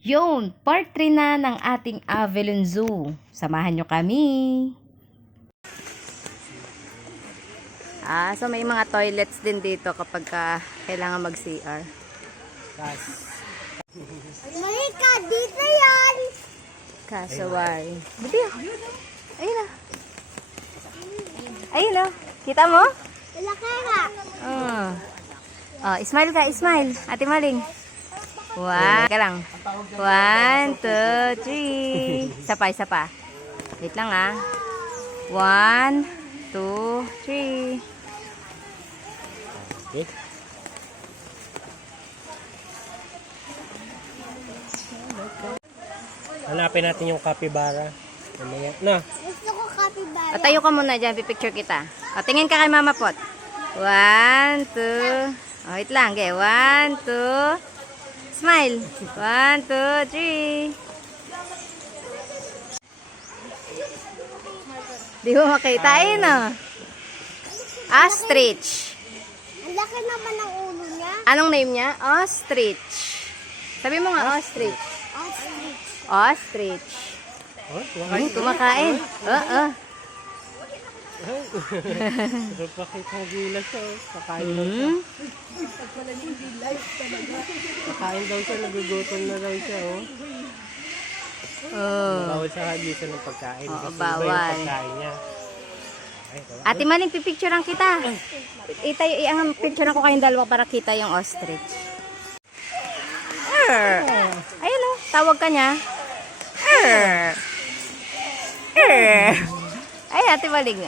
Yun, part 3 na ng ating Avalon Zoo. Samahan nyo kami. So may mga toilets din dito kapag kailangan mag-CR. Malika, dito yan! Kasaway. Video. Ayun na. Ayun na. Kita mo? Malaki nga. Smile ka, smile. Ate Maling. Wow. Ka lang. 1, 2, 3. Isa pa, isa pa. Wait lang 1, 2, 3. Okay. Hanapin natin yung capybara. Na. Gusto ko capybara. Tayo ka muna dyan, pipicture kita. Tingin ka kay Mama Pot. 1, 2. Wait lang, okay. 1, 2. Smile. 1, 2, 3. Di mo makita Ostrich. Ang laki naman ng ulo niya. Anong name niya? Ostrich. Sabi mo nga, ostrich. Ostrich. Kumakain. Oo. Pakita ng gilas siya. Kakain daw siya. Kakain daw siya. Nagugutom na daw siya. Bawal sa hagisan ng pagkain. Oo, Kasi bawal. iba yung pagkain niya. Ate Maling, pipicturean kita. Ang picturean ko kayong dalawa para kita yung ostrich. Ayun o, tawag ka niya. Ay, Ate Maling.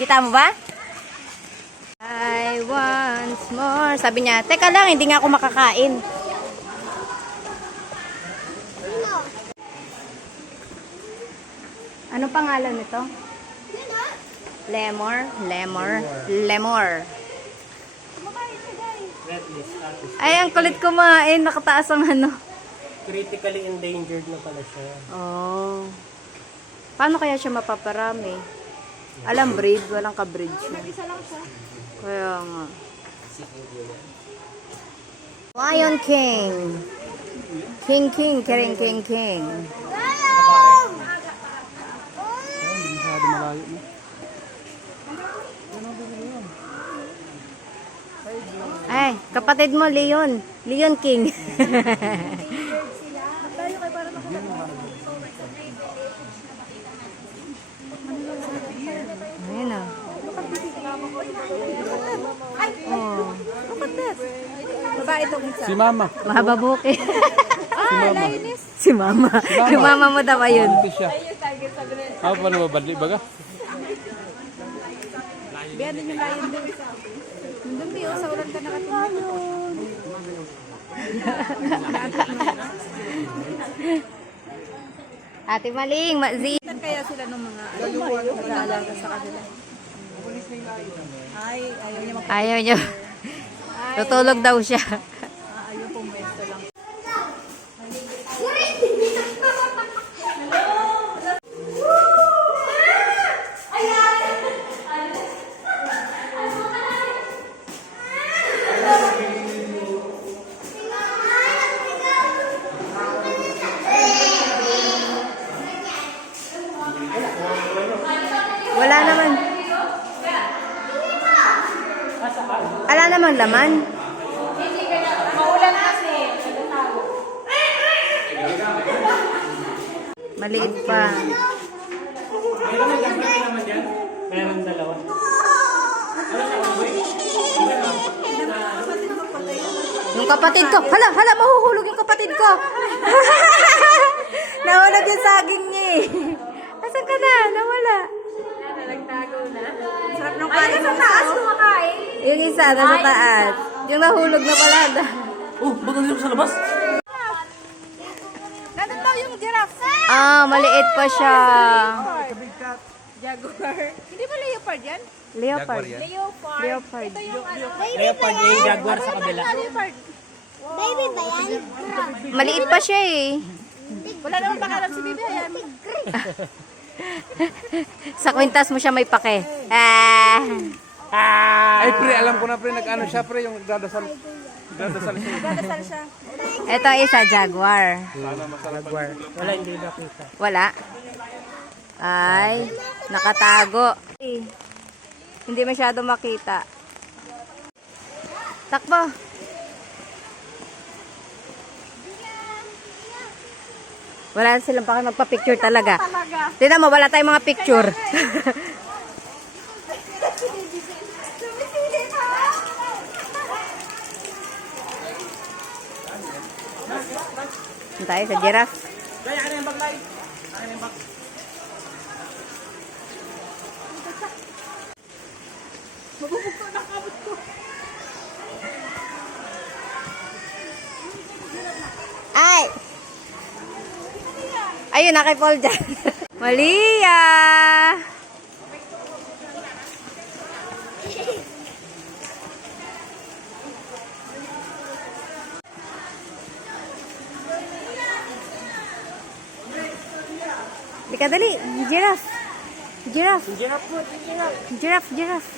Kita mo ba? I want more. Sabi niya, teka lang, hindi nga ako makakain. Ano pangalan nito? Lemur. Ay, ang kulit kumain. Nakataas ang Critically endangered na pala siya. Oh. Paano kaya siya mapaparami? Alam, breed. Walang ka-breed siya. Kaya nga. Lion King. King. Ay, kapatid mo, Leon. Leon King. Ayan o. Look at that. Babae itong isa. Si Mama. Mahaba buki. Si Mama. Yung mama mo daw ayun. Ito siya. Ako pa na babadli baga? Ate Maling, Mazi. Kaya sila ng mga nag-aalaga sa kanila. Ay, ayaw niya Ayaw niya. Tutulog daw siya. ayaw pumesto lang. Wala naman. Wala naman laman. Maulan kasi. Maliit pa. Meron dalawa. Yung kapatid ko. Hala, mahuhulog yung kapatid ko. Nawala yung saging niya eh. Asan ka na? Nawala. Nagtago na. Sarap ng Ay, kain. nasa taas kumakain. Yung isa, nasa taas. Yung nahulog na pala. Oh, baga dito sa labas? Ganun daw yung giraffe. Maliit pa siya. Jaguar. Hindi ba leopard yan? Leopard. Leopard. Leopard. Ito yung ano. Leopard yung jaguar sa kabila. Leopard. Baby ba yan? Maliit pa siya eh. Wala naman pakalam si Bibi. Ayan. Sa kwintas mo siya may pake. Ay, pre, alam ko na, pre, nag-ano siya, pre, yung nagdadasal. Dadasal siya. Ito isa, jaguar. Jaguar. Wala, hindi nakita. Wala. Ay, nakatago. Hindi masyado makita. Takbo. Wala silang magpa-picture talaga. Tignan mo, wala tayong mga picture. Tayo sa giraffe. Ay! Ayun, na kay Paul dyan. Malia! Di ka dali. Giraffe. Giraffe. Giraffe, giraffe.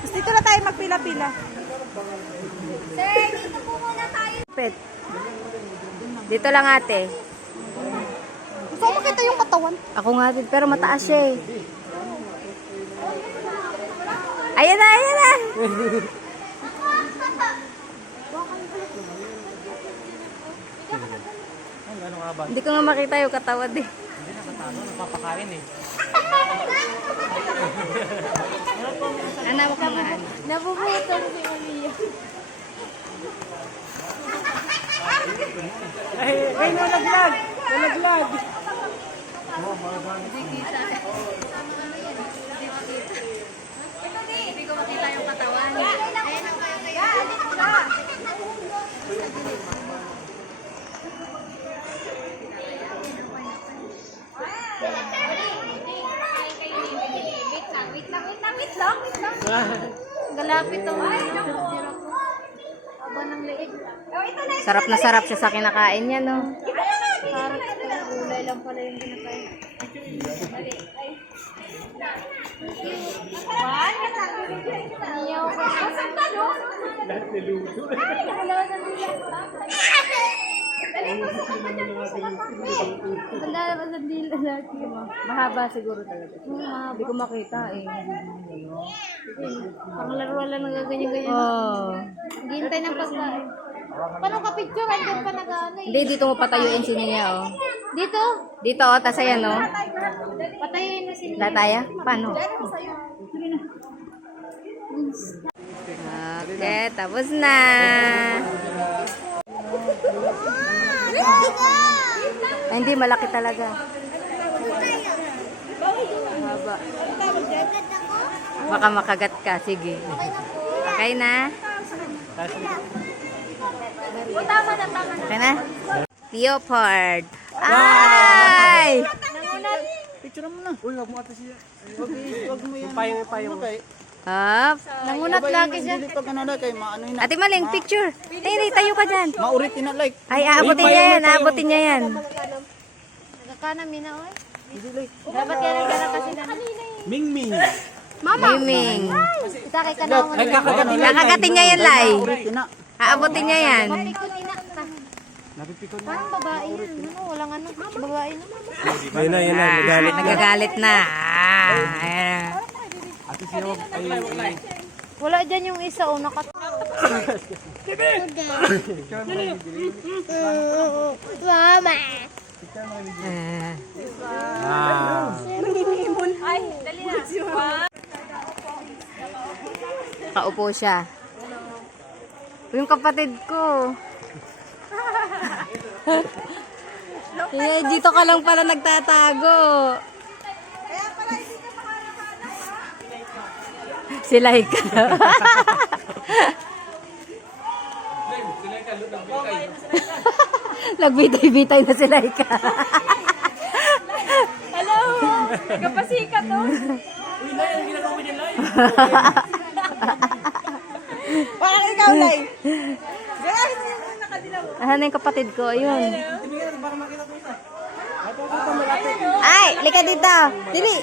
Tapos dito na tayo magpila-pila. Sir, dito po muna tayo. Pet. Dito lang ate. Gusto ko makita yung katawan. Ako nga din, pero mataas siya eh. Ayan na, ayan na. Hindi ko nga makita yung katawad eh. Napapakain eh. Ano mo kang ano? Nabubutol si Malia. Ay, nalaglag! Nalaglag! Hindi ko makita yung katawan. Wait lang. Galapit ang aba ng leeg. Sarap na sarap siya sa kinakain niya, no? Parang gulay lang pala yung kinakain. Niyaw ka. Lahat niluto. Wala naman sa dila natin. Mahaba siguro talaga. Hindi ko makita eh. Parang laruan lang nagaganyan-ganyan. Oh. Hintay ng pagkain. Paano ka picture? Andun pa nag-ano eh. Hindi, dito mo patayuin si niya, oh. Dito? Dito, oh, tas ayan, oh. Patayin na si Lataya? Paano? Okay, tapos na. Ay, hindi, malaki talaga. Haba. Baka makagat ka. Sige. Okay na? Tama na. Okay na? Leopard. Ay! Picture mo na. Uy, wag mo ata siya. Wag mo yan. Yung payong. Up. Nangunat lagi siya. Dito ka na kay maano yun. Ate Maling, picture. Ay, tayo ka dyan. Maurit na like. Ay, aabotin niya yan. Aabotin niya yan. Nagkakana mina oy. Dapat yan nagkana kasi na. Mingming. Miming. Kita kay kanawon. Ay, kakagatin. Kakagatin niya yan, Lai. Maurit na. Aabotin niya yan. Pikon ina ka. Napipikon. Parang babae yan. Ano, walang ano. Babae naman. Yan na. Magalit. Nagagalit na. Ayan. Ate siya wag. Ay. Wala dyan yung isa o nakat. Mama. Ay, dali na. Kaupo siya. Yung kapatid ko. Eh, dito ka lang pala nagtatago. Si Laika. Nagbitay-bitay na si Laika. Hello! Nagpasikat to. Parang ikaw, Lai. Guys, nakadilaw. Ano yung kapatid ko? Ayun. Ay, lika dito. Dili.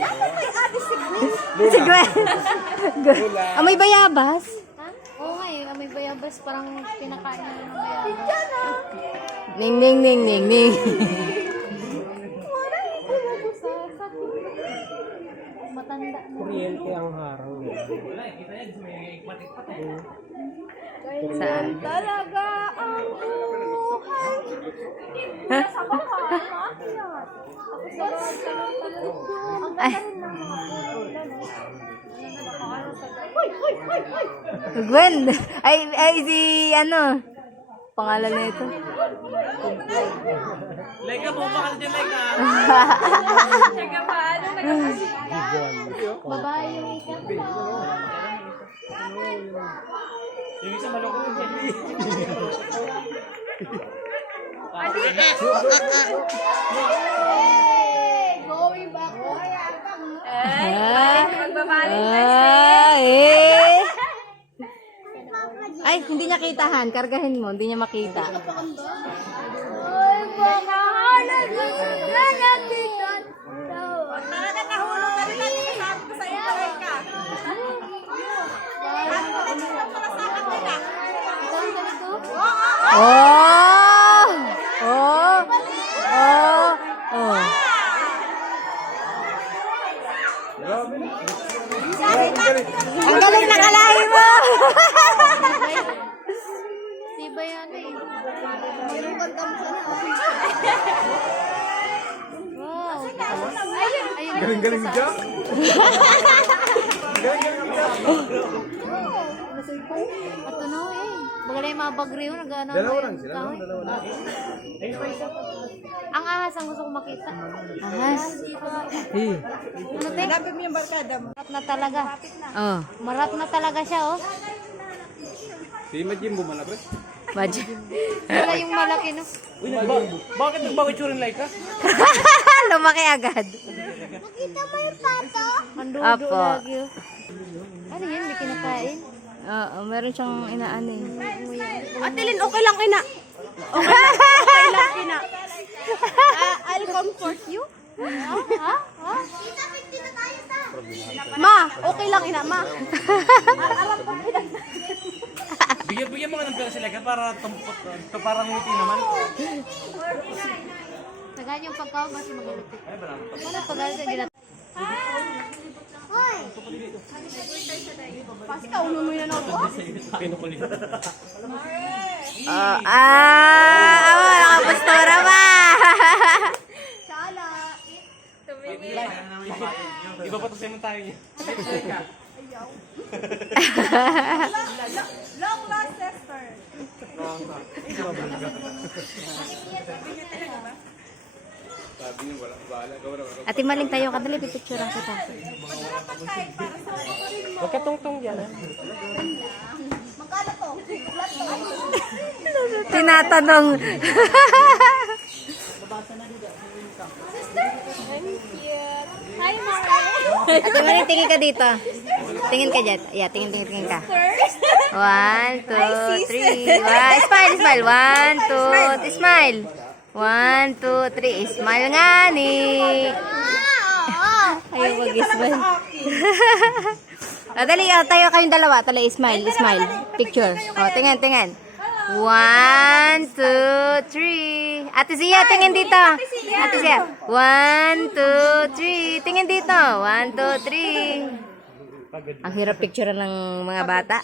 Si Gwen. Amoy bayabas. Ha? Oo nga eh, may bayabas. Parang pinakain na ng bayabas. Ning, ning, ning, ning, ning. Matanda na. Kuryente ang harang. Saan? Talaga ang buhay. Nasa baka, Ay. Gwen. Ay, si ano. Pangalan na ito. Lega po, bakal din Lega. Teka pa, ano nagkakasik? Babae yung isa. Yung isa malungkot din. Going back. Eh. Ay, hindi niya kitahan. Kargahin mo, hindi niya makita. Talaga nahulog ka rin natin sabi ko sa iyo, palay ka. Oh! Oh! Oh! Oh! Ang galing na kalahi mo! Diba yan eh? Wow. Ayun. Galing-galing siya. Ito na eh. Bagalay mabagri yun. Nag-ano. Dalawa lang sila, no? Dalawa lang. Ang ahas ang gusto ko makita. Ahas. Ano te? Grabe mo yung barkada mo. Marap na talaga. Oh. Marap na talaga siya oh. Si Majim bumala pre. Badge. Wala yung malaki no. Uy, bakit nagbago churin like ka? Lumaki agad. Ang dudo Apo. lagi oh. Ano yan? May kinakain? Oo, meron siyang inaano eh. Atilin, okay lang ina. Okay lang ina. I'll comfort you. Ma, okay lang ina, ma. Bigyan mo nga ng pera sila ka para tumpot, parang ngiti naman. Tagaan yung pagkaw kasi magalutin. Ano pagalit ang ginat? Pasi ka, uno mo yun ako. Pinukulit. Oh, nakapastora ba? Iba pa to sa tayo niya. Long lost sister. Ate Maling, tayo ka. Dali, pipicture ang kita. Huwag ka tungtong dyan. Magkano to? Tinatanong. Hi, Mama. Ate Maling, tingin ka dito. Tingin ka dyan. Yeah, tingin ka. 1, 2, 3. Smile, smile. 1, 2, smile. 1, 2, 3. Smile nga ni. Ayaw mag-smile. Dali, tayo kayong dalawa. Tala, smile. Picture. Tingin. 1, 2, 3. Ate Zia, tingin dito. Ate Zia. 1, 2, 3. Tingin dito. 1, 2, 3. Ang hirap picture ng mga bata.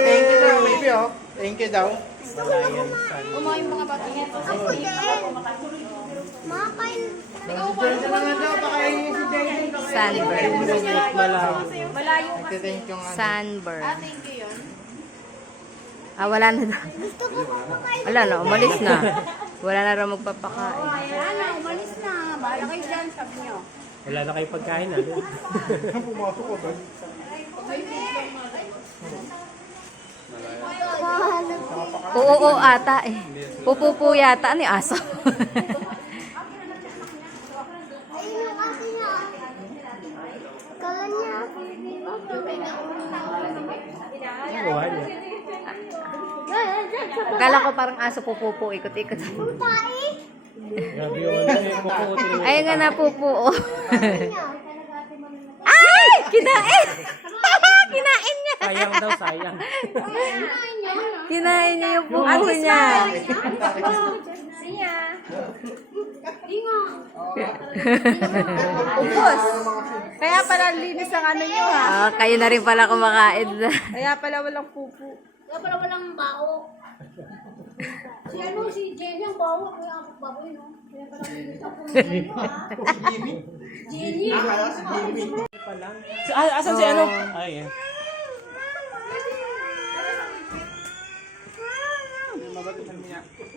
Thank you daw, baby oh. Thank you daw. Umayin mga bata niya. Sunburn. Malayo ka. Sunburn. Wala na daw. Wala na, umalis na. Wala na raw magpapakain. Ayan na, umalis na. Bahala kayo dyan, sabi niyo. Wala na kayo pagkain ah. Oo ata eh. Pupupo yata. Ano yung aso? Akala ko parang aso pupupo. Ikot-ikot. Ayun nga na pupo. Ay! Kinain! Kinain niya! Sayang daw, sayang. Kinain niya yung pupo niya. Ubos. Kaya pala linis ang ano nyo ha. Ah, kayo na rin pala kumakain. Kaya pala walang pupu. Kaya pala walang bao. Si ano, si Jenny ang bawa. Kaya ang baboy, no? Kaya pala linis ang puno. Jenny? Asan si ano? Ay,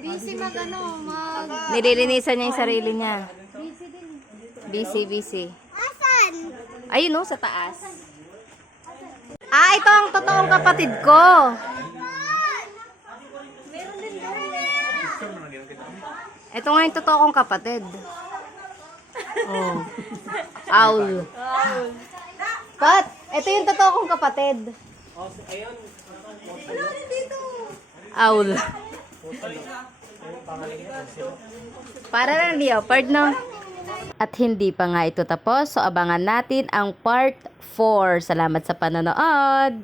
Busy mag ano, mag... Nililinisan niya yung sarili niya. Busy din. Busy. Ayun oh, sa taas. Ah, ito ang totoong kapatid ko. Ito nga yung totoo kong kapatid. Oh. Owl. Pat, ito yung totoo kong kapatid. Owl. Para lang leopard, no? At hindi pa nga ito tapos, so abangan natin ang part 4. Salamat sa panonood!